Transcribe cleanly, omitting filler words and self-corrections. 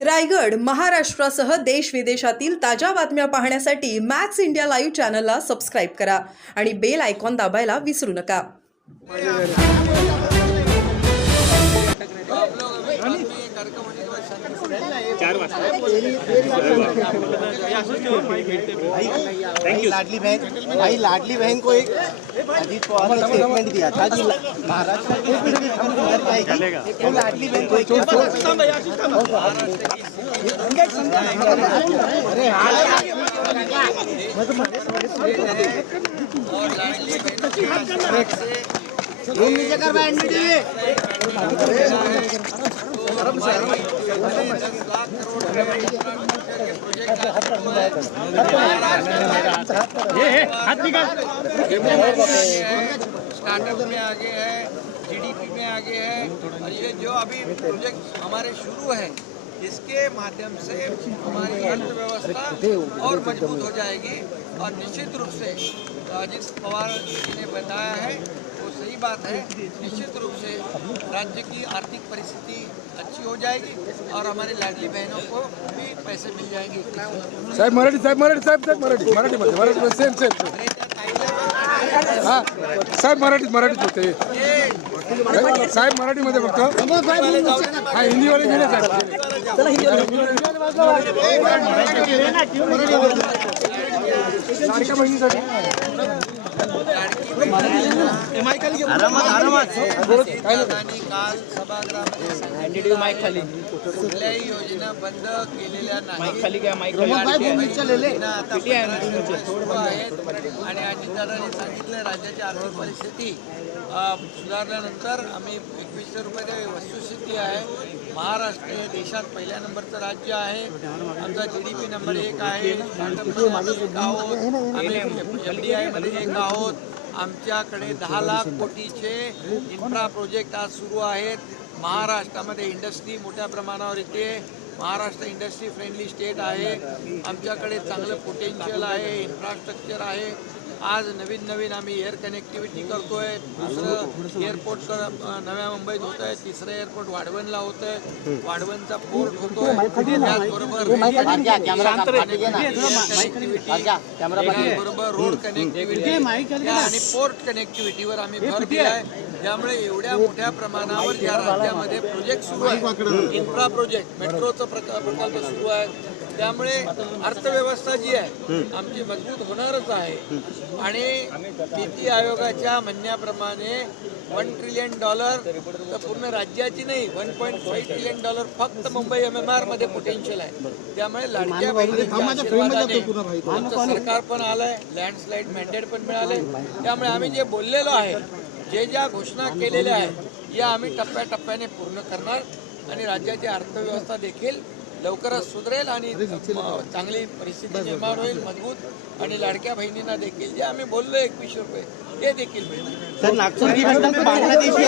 रायगड महाराष्ट्रासह देश विदेशातील ताज्या बातम्या पाहण्यासाठी मॅक्स इंडिया लाईव्ह चॅनलला सबस्क्राईब करा आणि बेल आयकॉन दाबायला विसरू नका। भाई लाडली बहन को एक अजीत पवार ने स्टेटमेंट दिया था कि महाराष्ट्र की लाडली बहन को एक स्टार्टअप में आगे है, जीडीपी में आगे है, और ये जो अभी प्रोजेक्ट हमारे शुरू है इसके माध्यम से हमारी अर्थव्यवस्था और मजबूत हो जाएगी। और निश्चित रूप से अजीत पवार जी ने बताया है वो सही बात है। निश्चित रूप से राज्य की आर्थिक परिस्थिति अच्छी हो जाएगी और हमारी लाडली बहनों को भी पैसे मिल जाएंगे। साहेब मराठी सेम हाँ साहेब मराठीत होते साहेब मराठीमध्ये फक्त हा हिंदीवाले गेले काल सभागृहामध्ये कुठल्याही योजना बंद केलेल्या आहेत आणि अजितदादांनी सांगितलं राज्याची आर्थिक परिस्थिती सुधारल्यानंतर आम्ही 2100 रुपये वस्तुस्थिती आहे। महाराष्ट्र हे देशात पहिल्या नंबरचं राज्य आहे। आमचा जीडीपी नंबर 1 आहे। स्टार्टअपमध्ये एक आहोत, आम्ही FDI मध्ये एक आहोत। आमच्याकडे 10 लाख कोटीचे इन्फ्रा प्रोजेक्ट आज सुरू आहेत। महाराष्ट्रामध्ये इंडस्ट्री मोठ्या प्रमाणावर येते। महाराष्ट्र इंडस्ट्री फ्रेंडली स्टेट आहे। आमच्याकडे चांगलं पोटेन्शियल आहे, इन्फ्रास्ट्रक्चर आहे। आज नवीन आम्ही एअर कनेक्टिव्हिटी करतोय। दुसरं एअरपोर्ट नव्या मुंबईत होत आहे, तिसरं एअरपोर्ट वाढवणला होत आहे, वाढवणचा पोर्ट होतोय। त्याचबरोबर रोड कनेक्टिव्हिटी आणि पोर्ट कनेक्टिव्हिटीवर आम्ही भर दिलाय। त्यामुळे एवढ्या मोठ्या प्रमाणावर या राज्यामध्ये प्रोजेक्ट सुरू आहे, इन्फ्रा प्रोजेक्ट, मेट्रोचा प्रकल्प सुरू आहे। त्यामुळे अर्थव्यवस्था जी आहे आमची मजबूत होणारच आहे। आणि नीती आयोगाच्या म्हणण्याप्रमाणे $1 ट्रिलियन तर पूर्ण राज्याची नाही, $1.5 ट्रिलियन फक्त मुंबई MMR मध्ये पोटेन्शियल आहे। त्यामुळे लाडक्या बहिणींच्या आशीर्वादाने आमचं सरकार पण आलंय, लँडस्लाईड मॅन्डेट पण मिळाले। त्यामुळे आम्ही जे बोललेलो आहे, ज्या घोषणा केलेल्या आहेत या आम्ही टप्प्याटप्प्याने पूर्ण करणार आणि राज्याची अर्थव्यवस्था देखील लवकरच सुधरेल आणि चांगली परिस्थिती निर्माण होईल, मजबूत। आणि लाडक्या बहिणींना देखील जे आम्ही बोललो 2100 रुपये ते देखील मिळणार। सर नागपूर की बांग्लादेशी